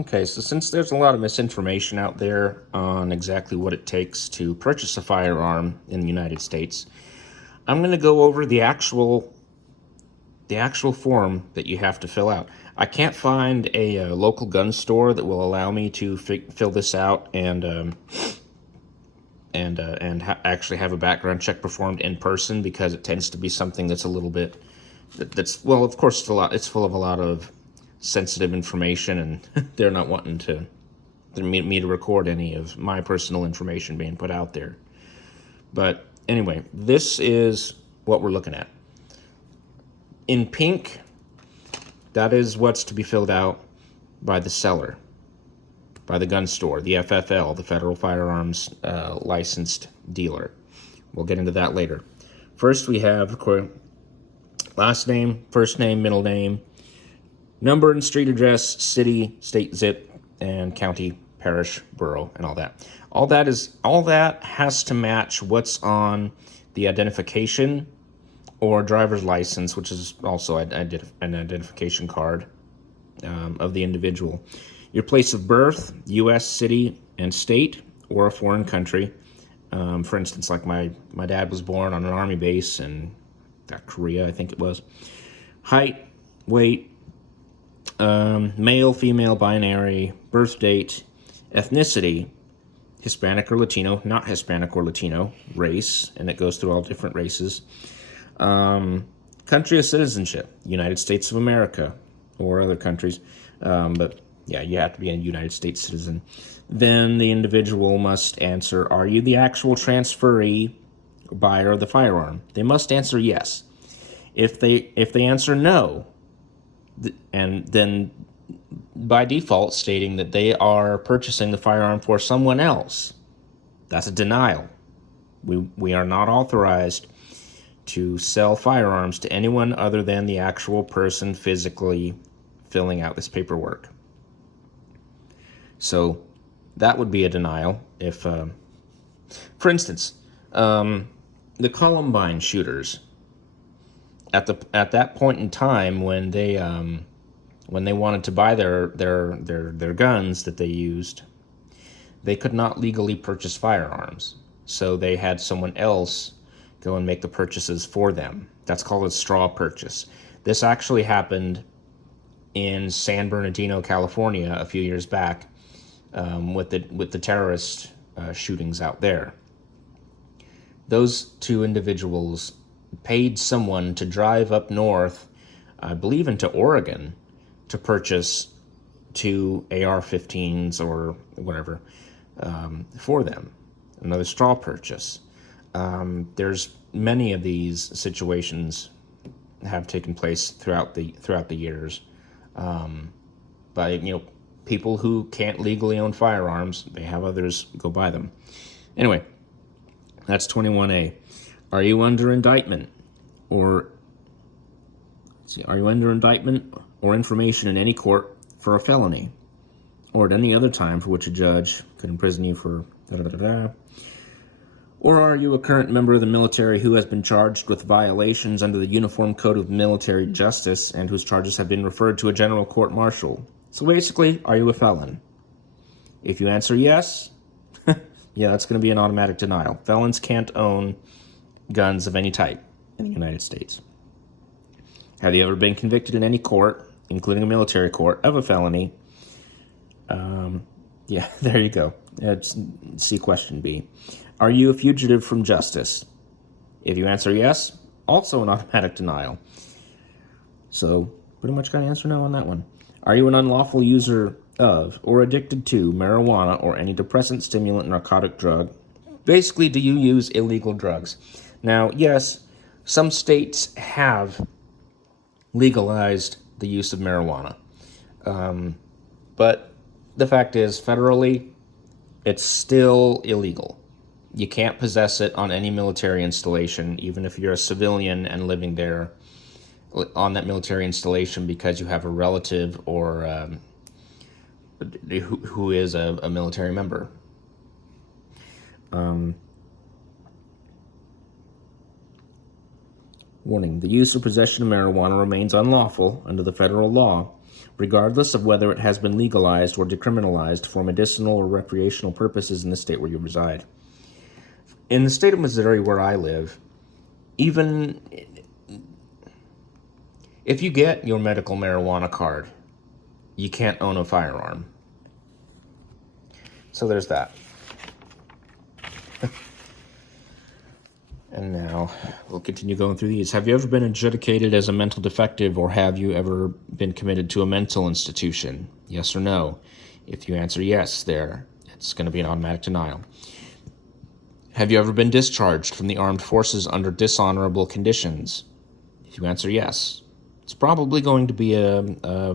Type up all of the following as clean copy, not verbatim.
Okay, so since there's a lot of misinformation out there on exactly what it takes to purchase a firearm in the United States, I'm going to go over the actual form that you have to fill out. I can't find a local gun store that will allow me to fill this out and actually have a background check performed in person, because it tends to be something that's a little bit that's, well, of course, it's full of a lot of sensitive information, and they're not wanting me to record any of my personal information being put out there. But anyway, this is what we're looking at. In pink, that is what's to be filled out by the seller, by the gun store, the FFL, the Federal Firearms Licensed Dealer. We'll get into that later. First, we have last name, first name, middle name, number and street address, city, state, zip, and county, parish, borough, and all that. All that has to match what's on the identification or driver's license, which is also an identification card of the individual. Your place of birth, U.S. city and state, or a foreign country. For instance, like my dad was born on an army base in Korea, I think it was. Height, weight, male, female, binary, birth date, ethnicity, Hispanic or Latino, not Hispanic or Latino, race, and it goes through all different races. Country of citizenship, United States of America, or other countries, but yeah, you have to be a United States citizen. Then the individual must answer, are you the actual transferee or buyer of the firearm? They must answer yes. If they answer no, and then by default stating that they are purchasing the firearm for someone else, that's a denial. We are not authorized to sell firearms to anyone other than the actual person physically filling out this paperwork. So that would be a denial if, for instance, the Columbine shooters, at that point in time when they wanted to buy their guns that they used, they could not legally purchase firearms. So they had someone else go and make the purchases for them. That's called a straw purchase. This actually happened in San Bernardino, California, a few years back, with the terrorist shootings out there. Those two individuals paid someone to drive up north, I believe into Oregon, to purchase two AR-15s or whatever for them. Another straw purchase. There's many of these situations have taken place throughout the years. By people who can't legally own firearms, they have others go buy them. Anyway, that's 21A. Are you under indictment or information in any court for a felony, or at any other time for which a judge could imprison you for Or are you a current member of the military who has been charged with violations under the Uniform Code of Military Justice and whose charges have been referred to a general court-martial? So basically, are you a felon? If you answer yes, yeah, that's going to be an automatic denial. Felons can't own guns of any type in the United States. Have you ever been convicted in any court, including a military court, of a felony? Yeah, there you go. That's C question B. Are you a fugitive from justice? If you answer yes, also an automatic denial. So, pretty much got to answer no on that one. Are you an unlawful user of or addicted to marijuana or any depressant, stimulant, narcotic drug? Basically, do you use illegal drugs? Now, yes, some states have legalized the use of marijuana. But the fact is, federally, it's still illegal. You can't possess it on any military installation, even if you're a civilian and living there on that military installation because you have a relative or who is a military member. Warning, the use or possession of marijuana remains unlawful under the federal law regardless of whether it has been legalized or decriminalized for medicinal or recreational purposes in the state where you reside. In the state of Missouri where I live, even if you get your medical marijuana card, you can't own a firearm. So there's that. And now we'll continue going through these. Have you ever been adjudicated as a mental defective, or have you ever been committed to a mental institution? Yes or no? If you answer yes there, it's going to be an automatic denial. Have you ever been discharged from the armed forces under dishonorable conditions? If you answer yes, it's probably going to be a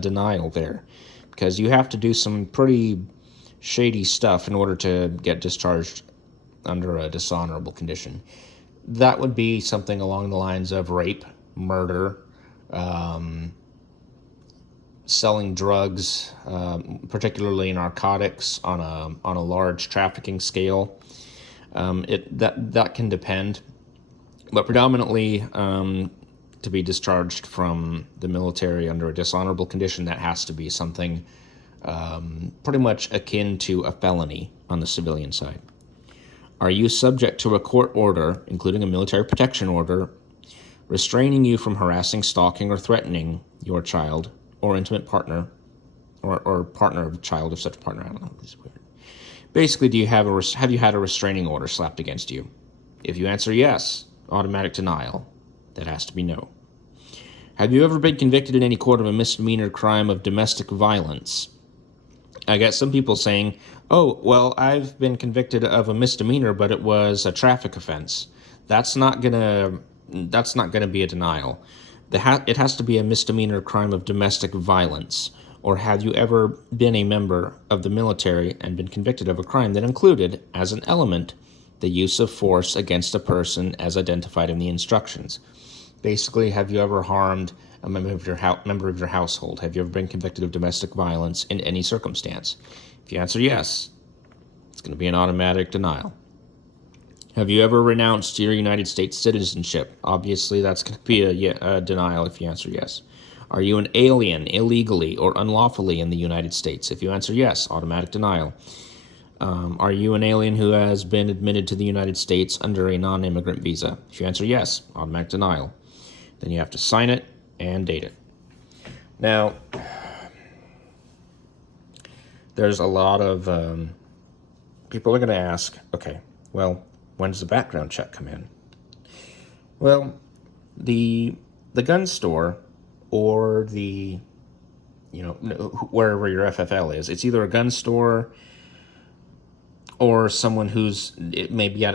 denial there, because you have to do some pretty shady stuff in order to get discharged under a dishonorable condition. That would be something along the lines of rape, murder, selling drugs, particularly narcotics on a large trafficking scale. That can depend, but predominantly to be discharged from the military under a dishonorable condition, that has to be something pretty much akin to a felony on the civilian side. Are you subject to a court order, including a military protection order, restraining you from harassing, stalking, or threatening your child or intimate partner, or partner of a child of such a partner? I don't know. This is weird. Basically, have you had a restraining order slapped against you? If you answer yes, automatic denial. That has to be no. Have you ever been convicted in any court of a misdemeanor crime of domestic violence? I got some people saying, oh, well, I've been convicted of a misdemeanor, but it was a traffic offense. That's not gonna be a denial. It has to be a misdemeanor crime of domestic violence. Or have you ever been a member of the military and been convicted of a crime that included, as an element, the use of force against a person as identified in the instructions? Basically, have you ever harmed a member of your household? Have you ever been convicted of domestic violence in any circumstance? If you answer yes, it's going to be an automatic denial. Have you ever renounced your United States citizenship? Obviously, that's going to be a denial if you answer yes. Are you an alien illegally or unlawfully in the United States? If you answer yes, automatic denial. Are you an alien who has been admitted to the United States under a non-immigrant visa? If you answer yes, automatic denial. Then you have to sign it and date it. Now, there's a lot of people are going to ask, okay, well, when does the background check come in? Well, the gun store or wherever your FFL is, it's either a gun store or someone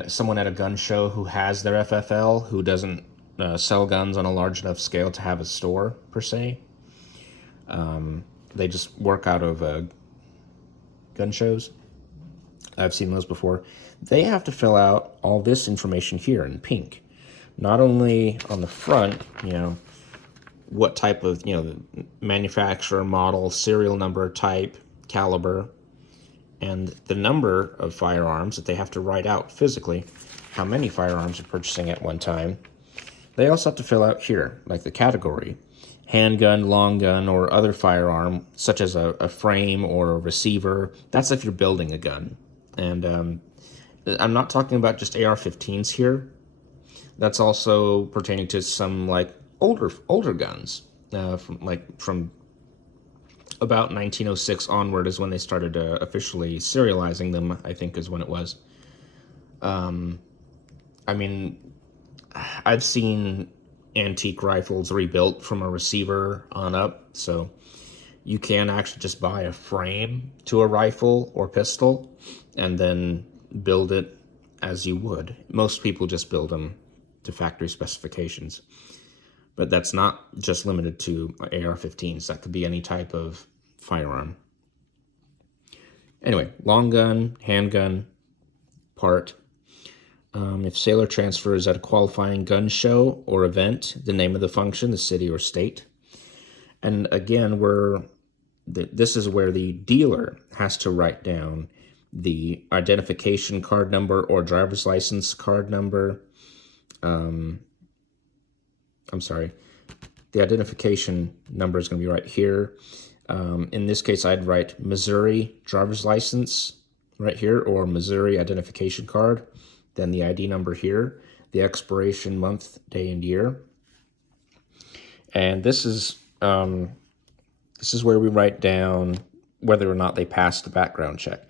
someone at a gun show who has their FFL, who doesn't sell guns on a large enough scale to have a store per se. They just work out of gun shows. I've seen those before. They have to fill out all this information here in pink. Not only on the front, what type of, the manufacturer, model, serial number, type, caliber, and the number of firearms that they have to write out physically, how many firearms you're purchasing at one time. They also have to fill out here, like the category, handgun, long gun, or other firearm, such as a frame or a receiver. That's if you're building a gun. And I'm not talking about just AR-15s here. That's also pertaining to some older guns from about 1906 onward is when they started officially serializing them, I think is when it was. I've seen antique rifles rebuilt from a receiver on up, so you can actually just buy a frame to a rifle or pistol and then build it as you would. Most people just build them to factory specifications. But that's not just limited to AR-15s. That could be any type of firearm. Anyway, long gun, handgun, part. If sailor transfer is at a qualifying gun show or event, the name of the function, the city or state. And again, this is where the dealer has to write down the identification card number or driver's license card number. the identification number is going to be right here. In this case, I'd write Missouri driver's license right here, or Missouri identification card, then the ID number here, the expiration month, day, and year. And this is where we write down whether or not they passed the background check.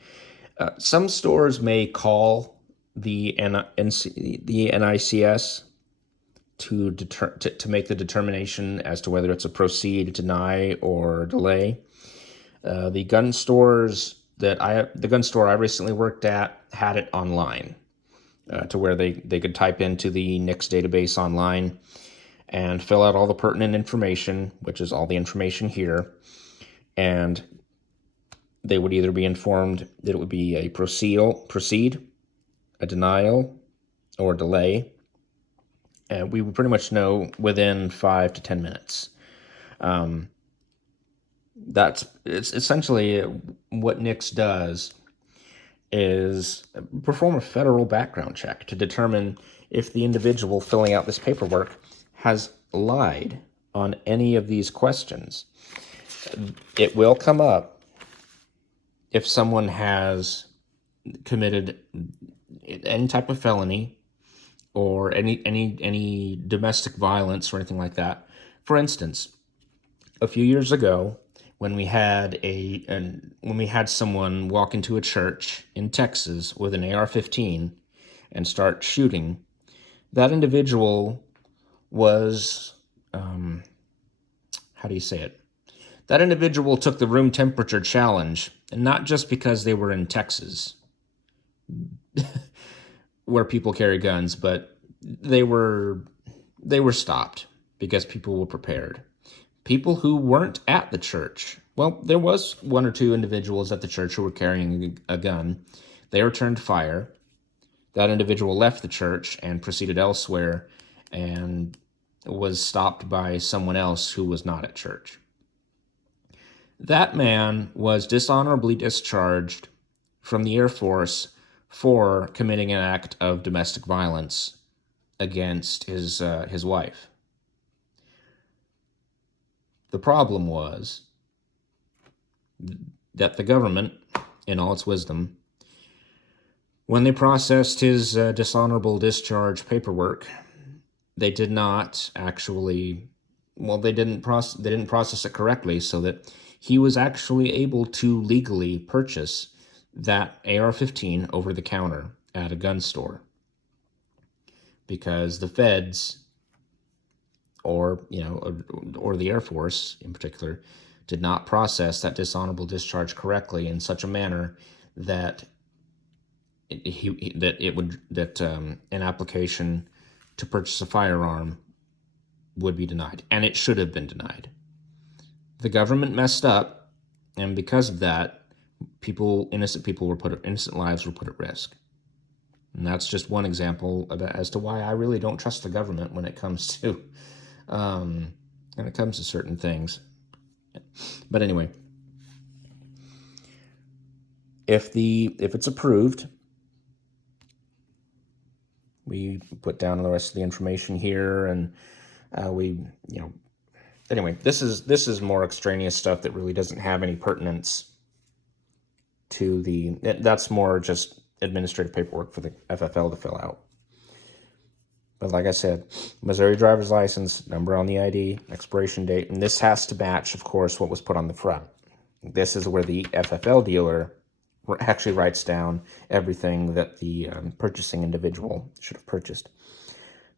Some stores may call the NICS to make the determination as to whether it's a proceed, deny, or delay. The gun store I recently worked at had it online, to where they could type into the NICS database online and fill out all the pertinent information, which is all the information here, and they would either be informed that it would be a proceed, a denial, or delay. And we would pretty much know within 5 to 10 minutes. It's essentially what NICS does is perform a federal background check to determine if the individual filling out this paperwork has lied on any of these questions. It will come up if someone has committed any type of felony or any domestic violence or anything like that. For instance, a few years ago, when we had someone walk into a church in Texas with an AR-15 and start shooting, that individual was, how do you say it? That individual took the room temperature challenge, and not just because they were in Texas, where people carry guns, but they were stopped because people were prepared. People who weren't at the church, well, there was one or two individuals at the church who were carrying a gun. They returned fire. That individual left the church and proceeded elsewhere and was stopped by someone else who was not at church. That man was dishonorably discharged from the Air Force for committing an act of domestic violence against his wife. The problem was that the government, in all its wisdom, when they processed his dishonorable discharge paperwork, they did not actually, they didn't process it correctly, so that he was actually able to legally purchase that AR-15 over the counter at a gun store, because the feds, or the Air Force in particular, did not process that dishonorable discharge correctly in such a manner that an application to purchase a firearm would be denied, and it should have been denied. The government messed up, and because of that, innocent lives were put at risk. And that's just one example as to why I really don't trust the government when it comes to certain things. But anyway, if it's approved, we put down the rest of the information here, and anyway, this is more extraneous stuff that really doesn't have any pertinence to that's more just administrative paperwork for the FFL to fill out. But like I said, Missouri driver's license, number on the ID, expiration date, and this has to match, of course, what was put on the front. This is where the FFL dealer actually writes down everything that the purchasing individual should have purchased.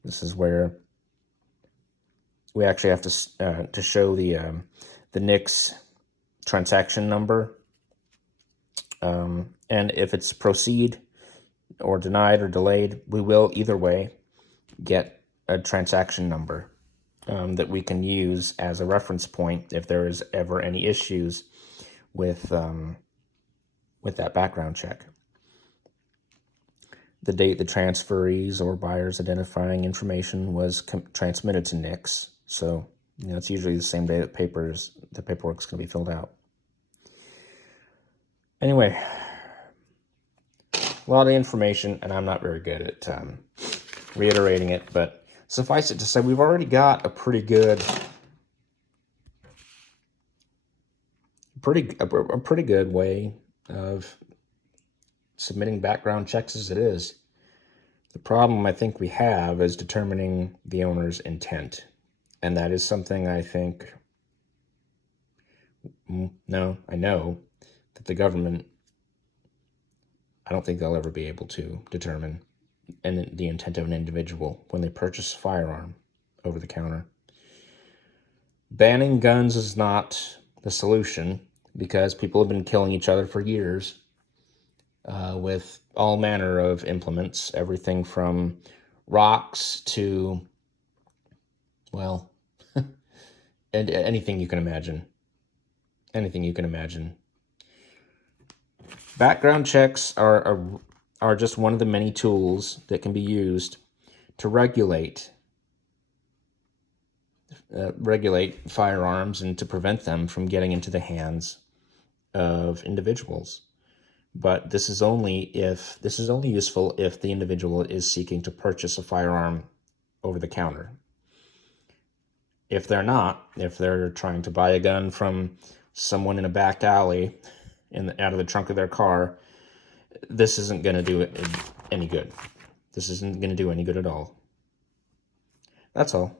This is where we actually have to show the NICS transaction number, and if it's proceed or denied or delayed, we will either way get a transaction number that we can use as a reference point if there is ever any issues with that background check. The date the transferees or buyers identifying information was transmitted to NICS. So it's usually the same day that the paperwork's going to be filled out. Anyway, a lot of information, and I'm not very good at reiterating it, but suffice it to say, we've already got a pretty good a pretty good way of submitting background checks as it is. The problem I think we have is determining the owner's intent. And that is something I think, no, I know that the government, I don't think they'll ever be able to determine the intent of an individual when they purchase a firearm over the counter. Banning guns is not the solution because people have been killing each other for years with all manner of implements, everything from rocks to, well, and anything you can imagine. Anything you can imagine. Background checks are just one of the many tools that can be used to regulate firearms and to prevent them from getting into the hands of individuals. But this is only useful if the individual is seeking to purchase a firearm over the counter. If they're not, if they're trying to buy a gun from someone in a back alley out of the trunk of their car, this isn't going to do it any good. This isn't going to do any good at all. That's all.